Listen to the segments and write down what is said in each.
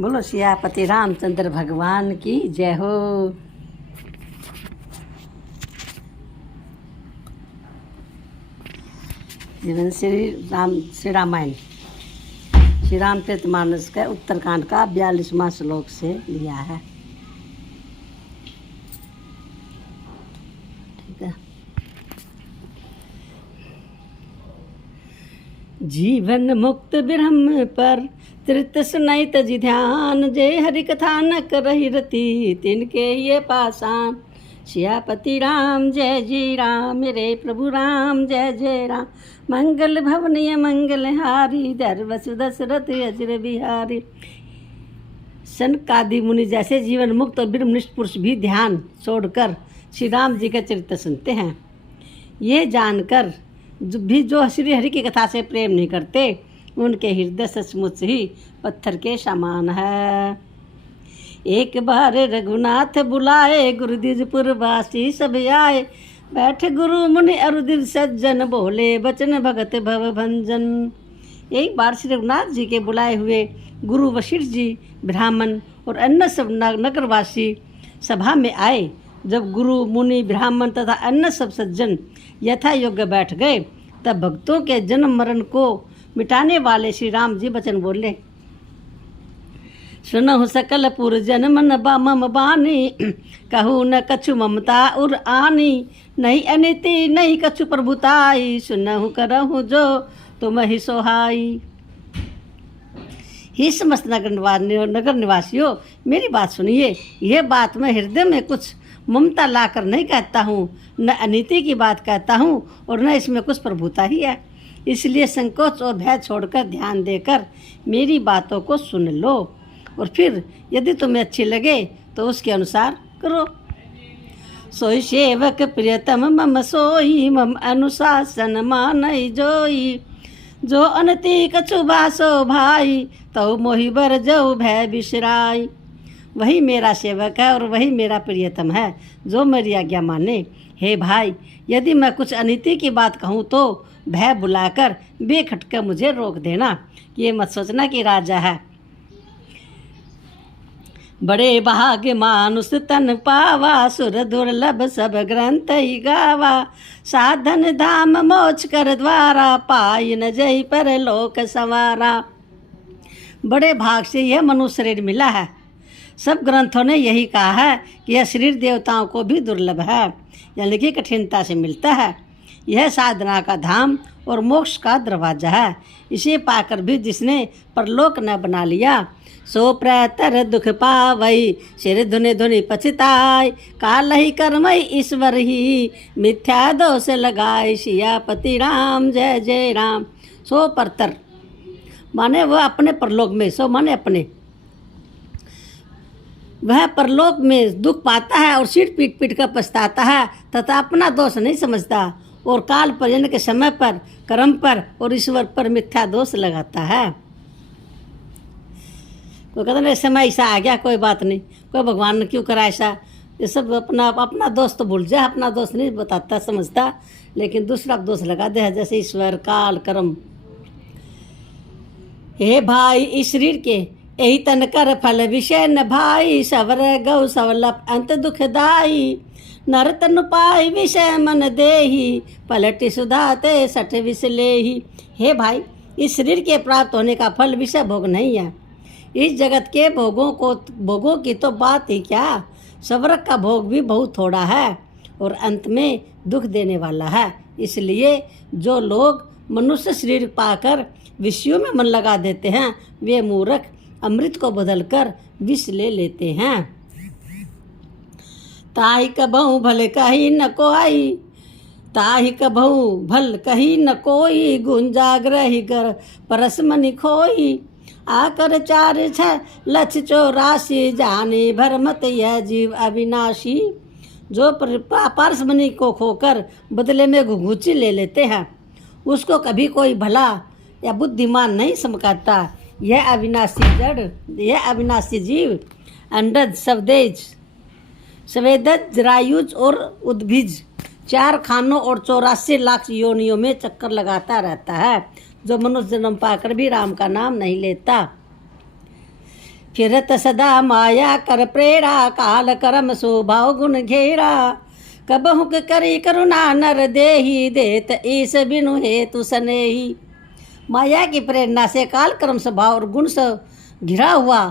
बोलो सियापति रामचंद्र भगवान की जय हो। जीवन श्री रामायण श्री रामचरितमानस का उत्तरकांड का 42वां श्लोक से लिया है। ठीक है। जीवन मुक्त ब्रह्म पर त्रित सुनाई तजी ध्यान, जय हरि कथा न करही रति तिनके ये पासान। सियापति राम जय जी राम, मेरे प्रभु राम जय जय राम। मंगल भवनीय मंगल हारी, दरवसु दशरथ अजर बिहारी। सनकादि मुनि जैसे जीवन मुक्त और ब्रह्मनिष्ठ पुरुष भी ध्यान छोड़कर श्री राम जी का चरित्र सुनते हैं। ये जानकर जो श्री हरि की कथा से प्रेम नहीं करते, उनके हृदय सचमुच ही पत्थर के समान है। एक बार रघुनाथ बुलाए, गुरुद्विजपुर वासी सब आए। बैठे गुरु मुनि अरुदिव सज्जन, बोले बचन भगत भव भंजन। एक बार श्री रघुनाथ जी के बुलाए हुए गुरु वशिष्ठ जी, ब्राह्मण और अन्य सब नगरवासी सभा में आए। जब गुरु मुनि ब्राह्मण तथा अन्य सब सज्जन यथा योग्य बैठ गए, तब भक्तों के जन्म मरण को मिटाने वाले श्री राम जी वचन बोले। सुनहु सकल पुर जन मन मम बानी, कहू न कछु ममता उर आनी। नहीं अनिति नहीं कछु प्रभुताई, सुनहु करहु जो तुम ही सोहाई। ही समस्त नगर निवासियों, मेरी बात सुनिए। यह बात मैं हृदय में कुछ ममता लाकर नहीं कहता हूँ, न अनिति की बात कहता हूँ और न इसमें कुछ प्रभुता ही है। इसलिए संकोच और भय छोड़कर ध्यान देकर मेरी बातों को सुन लो, और फिर यदि तुम्हें अच्छी लगे तो उसके अनुसार करो। सोई सेवक प्रियतम मम सोई, मम अनुशासन मानई जोई। जो अनति कछु बासो भाई, तो मोहि बर जऊ भय बिसराई। वही मेरा सेवक है और वही मेरा प्रियतम है, जो मेरी आज्ञा माने। हे भाई, यदि मैं कुछ अनिति की बात कहूँ तो भय बुलाकर बेखटकर मुझे रोक देना। ये मत सोचना कि राजा है। बड़े भाग्य मानुष तन पावा, सुर दुर्लभ सब ग्रंथ ही गावा। साधन धाम मोक्ष कर द्वारा, पाई न जय पर लोक संवारा। बड़े भाग से यह मनुष्य शरीर मिला है। सब ग्रंथों ने यही कहा है कि यह शरीर देवताओं को भी दुर्लभ है, यानी कि कठिनता से मिलता है। यह साधना का धाम और मोक्ष का दरवाजा है। इसे पाकर भी जिसने परलोक न बना लिया, सो प्रतर दुख पावई। सिर धुनि धुनि पछताय, काल ही कर्मई ईश्वर ही। मिथ्या दोष लगाए, सियापति राम जय जय राम। सो परतर माने वह अपने परलोक में, सो माने अपने, वह परलोक में दुख पाता है और सीट पीट पीट कर पछताता है तथा अपना दोष नहीं समझता, और काल पर्यंत के समय पर, कर्म पर और ईश्वर पर मिथ्या दोष लगाता है। कोई कहता नहीं समय ऐसा आ गया, कोई बात नहीं, कोई भगवान ने क्यों करा ऐसा। ये सब अपना दोष तो भूल जाए, अपना दोष नहीं बताता समझता, लेकिन दूसरा दोष लगा दे है, जैसे ईश्वर, काल, कर्म। हे भाई, इस शरीर के यही तन कर फल विषय न भाई। सवर गौ सवलप अंत दुखदाई। नर तनु पाई विषय मन देही, पलटि सुधाते सठ विष लेही। हे भाई, इस शरीर के प्राप्त होने का फल विषय भोग नहीं है। इस जगत के भोगों की तो बात ही क्या, सवरक का भोग भी बहुत थोड़ा है और अंत में दुख देने वाला है। इसलिए जो लोग मनुष्य शरीर पाकर विषयों में मन लगा देते हैं, वे मूर्ख अमृत को बदलकर विष ले लेते हैं। ताहि कबहु भल कही न कोई, ताहि कबहु भल कही न कोई। गुंजाग्रही कर परस मनि खोई। आकर 4 6 लक्ष 84, जाने भरमत यह जीव अविनाशी। जो पारस मणि को खोकर बदले में घुघुची ले लेते हैं, उसको कभी कोई भला या बुद्धिमान नहीं समझता। यह अविनाशी जड़, यह अविनाशी जीव अंडज, सवदेज, सवेदज, जरायुज और उद्भिज 4 खानों और 84 लाख योनियों में चक्कर लगाता रहता है, जो मनुष्य जन्म पाकर भी राम का नाम नहीं लेता। फिरत सदा माया कर प्रेरा, काल कर्म स्वभाव गुण घेरा। कबहु करी करुणा नर देही, देत ईस बिनु हेतु सनेही। माया की प्रेरणा से काल कर्म स्वभाव और गुण से घिरा हुआ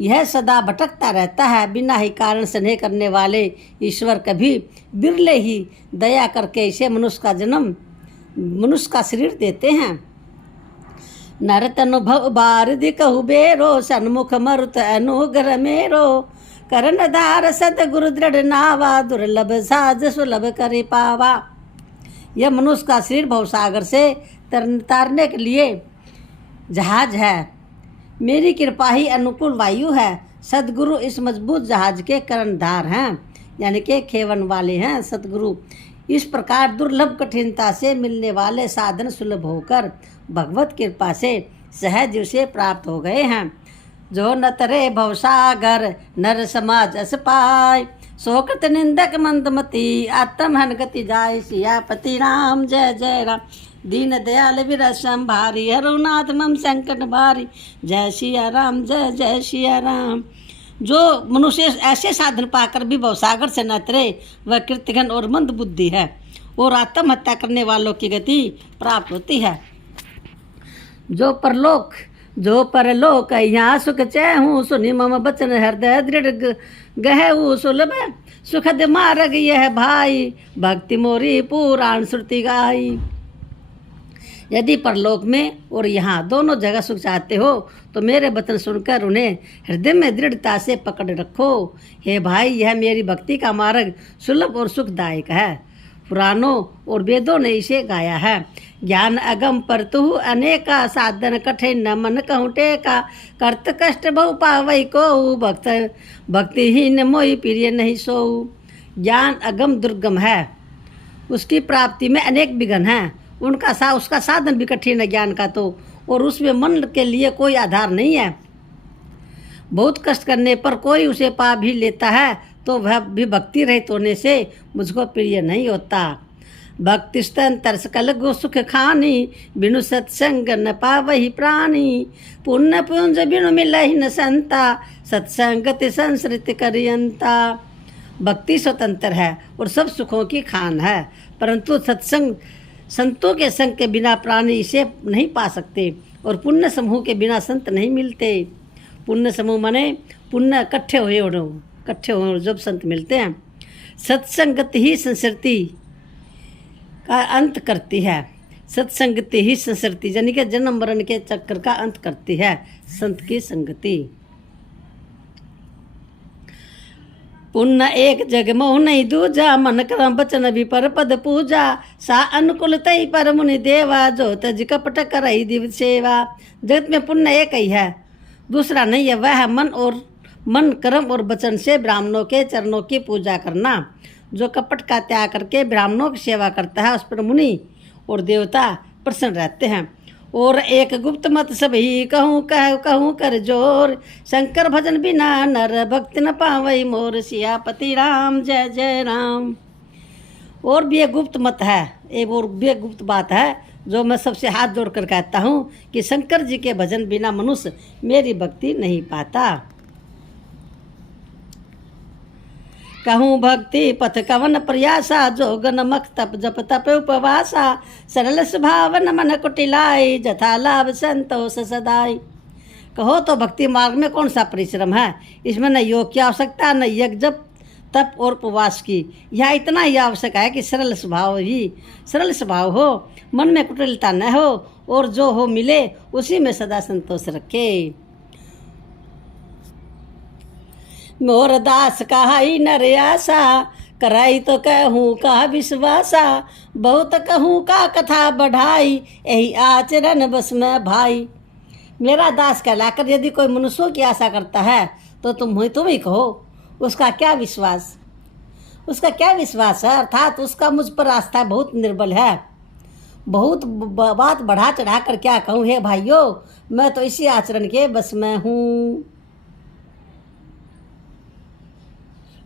यह सदा भटकता रहता है। बिना ही कारण स्नेह करने वाले ईश्वर कभी बिरले ही दया करके इसे मनुष्य का शरीर देते हैं। नरत अनुभव बारदि कहु बेरो, सन्मुख मरुत अनुग्रह मेरो। करण धार सतगुरु दृढ़ नावा, दुर्लभ साज सुलभ करे पावा। यह मनुष्य का शरीर भवसागर से तारने के लिए जहाज है। मेरी कृपा ही अनुकूल वायु है। सदगुरु इस मजबूत जहाज के कर्णधार हैं, यानी कि खेवन वाले हैं सदगुरु। इस प्रकार दुर्लभ कठिनता से मिलने वाले साधन सुलभ होकर भगवत कृपा से सहज उसे प्राप्त हो गए हैं। जो न तरे भवसागर नर समाज अस पाय, सोकृत निंदक मंदमती आत्महन गति जाय। सियापति राम जय जय राम, दीन दयाल विरसम भारी, हरुनाथ मम संकट भारी। जय सिया राम जय जय सिया राम। जो मनुष्य ऐसे साधन पाकर भी भवसागर से न तरे वह कृतघ्न और मंद बुद्धि है और आत्महत्या करने वालों की गति प्राप्त होती है। जो परलोक यहाँ सुख चहूँ, सुनि मम बचन हृदय दृढ़ गहू। सुलभ सुखद मार्ग यह भाई, भक्ति मोरी पुराण श्रुति गाई। यदि परलोक में और यहाँ दोनों जगह सुख चाहते हो तो मेरे वचन सुनकर उन्हें हृदय में दृढ़ता से पकड़ रखो। हे भाई, यह मेरी भक्ति का मार्ग सुलभ और सुखदायक है। पुराणों और वेदों ने इसे गाया है। ज्ञान अगम परतु अनेका, साधन कठिन न मन कहूँ टेका। कर्त कष्ट बहु पावई को, भक्तिहीन मोहि प्रिय नहीं सोऊ। ज्ञान अगम दुर्गम है, उसकी प्राप्ति में अनेक विघ्न हैं। उसका साधन भी कठिन है ज्ञान का तो, और उसमें मन के लिए कोई आधार नहीं है। बहुत कष्ट करने पर कोई उसे पा भी लेता है तो वह भी भक्ति रहित होने से मुझको प्रिय नहीं होता। भक्ति स्तन तरस कल गो सुख खानी, बिनु सत्संग न पावहि प्राणी। पुण्य पुंज बिनु मिलहि न संता, सत्संगति संसृत करियंता। भक्ति स्वतंत्र है और सब सुखों की खान है, परंतु संतों के संग के बिना प्राणी इसे नहीं पा सकते, और पुण्य समूह के बिना संत नहीं मिलते। पुण्य समूह माने पुण्य इकट्ठे हो जब संत मिलते हैं। सत्संगति ही संस्कृति का अंत करती है। सत्संगति ही संस्कृति यानी कि जन्म मरण के चक्कर का अंत करती है संत की संगति। पुण्य एक जग मोह नहीं दूजा, मन क्रम वचन विपर पद पूजा। सा अनुकूल तई पर मुनि देवा, जो तज कपट करई दिव सेवा। जगत में पुण्य एक ही है, दूसरा नहीं है। वह है मन कर्म और वचन से ब्राह्मणों के चरणों की पूजा करना। जो कपट का त्याग करके ब्राह्मणों की सेवा करता है उस पर मुनि और देवता प्रसन्न रहते हैं। और एक गुप्त मत सभी कहूँ कर जोर, शंकर भजन बिना नर भक्त न पावई मोर। सियापति राम जय जय राम। और भी एक गुप्त मत है, एक और भी एक गुप्त बात है जो मैं सबसे हाथ जोड़कर कहता हूँ कि शंकर जी के भजन बिना मनुष्य मेरी भक्ति नहीं पाता। कहूँ भक्ति पथ कवन प्रयासा, जोगन मख तप जप तप उपवासा। सरल स्वभावन मन कुटिलाई, जथा लाभ संतोष सदाई। कहो तो भक्ति मार्ग में कौन सा परिश्रम है। इसमें न योग की आवश्यकता, न यज्ञ जप तप और उपवास की। यहाँ इतना ही आवश्यक है कि सरल स्वभाव हो, मन में कुटिलता न हो, और जो हो मिले उसी में सदा संतोष रखे। मोर दास कहाई नर आशा, कराई तो कहूँ का विश्वासा। बहुत कहूँ का कथा बढ़ाई, यही आचरण बस में भाई। मेरा दास कहलाकर यदि कोई मनुष्यों की आशा करता है तो तुम ही कहो उसका क्या विश्वास है। अर्थात उसका मुझ पर आस्था बहुत निर्बल है। बहुत बात बढ़ा चढ़ा कर क्या कहूँ हे भाइयों, मैं तो इसी आचरण के बस में हूँ।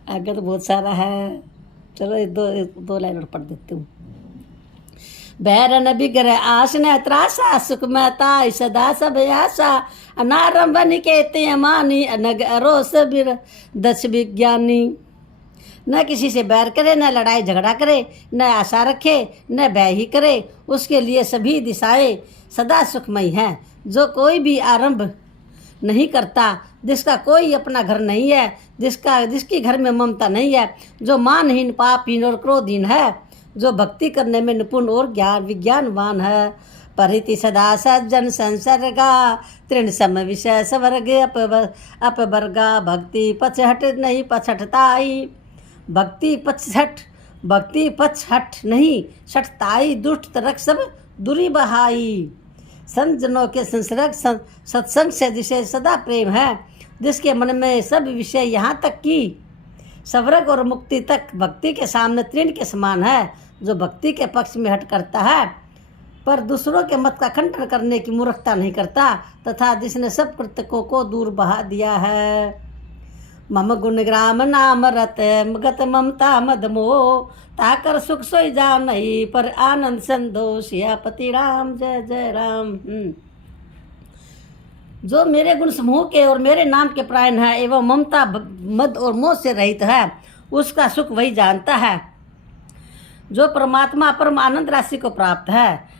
आगे तो बहुत सारा है, चलो दो लाइन और पढ़ देती हूँ। बैरन बिग्रह आस न त्रासा सुख महता सदा सब आशा अनारंभ निकेते मानी अनग अरोस बिर दस विज्ञानी। न किसी से बैर करे, न लड़ाई झगड़ा करे, न आशा रखे, न भय ही करे, उसके लिए सभी दिशाएं सदा सुखमयी हैं। जो कोई भी आरंभ नहीं करता, जिसका कोई अपना घर नहीं है, जिसकी घर में ममता नहीं है, जो मानहीन पापहीन और क्रोधहीन है, जो भक्ति करने में निपुण और विज्ञानवान है। परिति सदा सज्जन संसर्गा तृण सम विषय सवर्ग अपवर्गा भक्ति पछहट नहीं पछटताई। भक्ति पछहट नहीं छटताई दुष्ट तरक सब दूरी बहाई। संत जनों के संसर्ग सत्संग से जिसे सदा प्रेम है, जिसके मन में सब विषय यहाँ तक कि स्वर्ग और मुक्ति तक भक्ति के सामने तृण के समान है। जो भक्ति के पक्ष में हट करता है पर दूसरों के मत का खंडन करने की मूर्खता नहीं करता, तथा जिसने सब कृतकों को दूर बहा दिया है। मम गुण ग्राम नाम रत गत ममता मद मोह ताकर सुख सोई जा नहीं पर आनंद संतोष पति राम जय जय राम। जो मेरे गुण समूह के और मेरे नाम के प्रायण है एवं ममता मद और मोह से रहित है, उसका सुख वही जानता है जो परमात्मा परम आनंद राशि को प्राप्त है।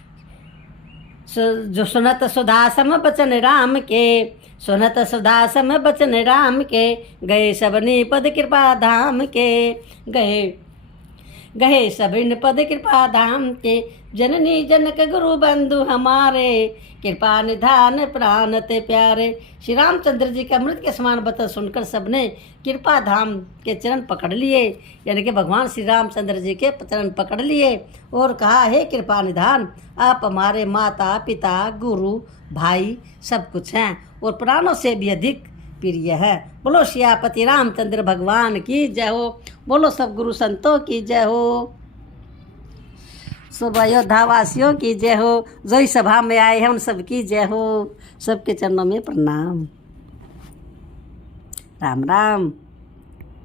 जो सुनत सुधा सम बचन राम के, सुनत सुधा सम बचन राम के, गए सबनी पद कृपा धाम के, गए सबिन पद कृपा धाम के। जननी जनक गुरु बंधु हमारे, कृपा निधान प्राण ते प्यारे। श्री रामचंद्र जी के अमृत के समान बता सुनकर सबने कृपा धाम के चरण पकड़ लिए, यानी कि भगवान श्री रामचंद्र जी के चरण पकड़ लिए और कहा, हे कृपा निधान, आप हमारे माता पिता गुरु भाई सब कुछ हैं और प्राणों से भी अधिक प्रिय है। बोलो सियापति रामचंद्र भगवान की जय हो। बोलो सब गुरु संतों की जय हो। सब अयोध्या वासियों की जय हो। जो इस सभा में आए हैं उन सबकी जय हो। सबके चरणों में प्रणाम। राम राम।